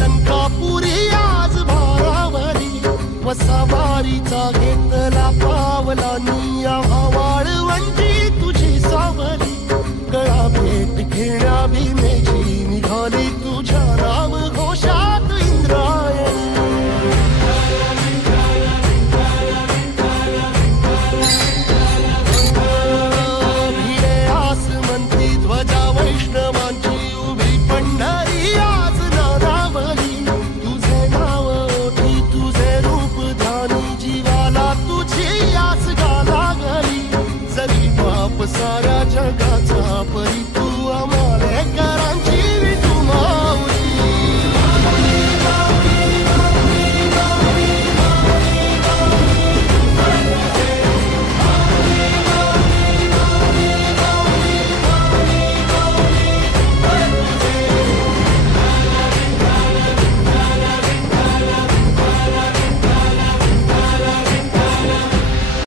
अलंकापुरी आज भारावरी वसावारीचा घेतला पावला निया वाळवंटी तुझी सावली गळा भेट घेण्या भीमेची निघाली तुझ्या राम घोषात इंद्रायणी भिडे आसमंती ध्वजा वैष्णवांची उभी पंढरी आज नारावली तुझे नाव ओठी तुझे रूप ध्यानी जीवाला तुझी आस गाला घरी जरी बाप साऱ्या जगाचा परी तू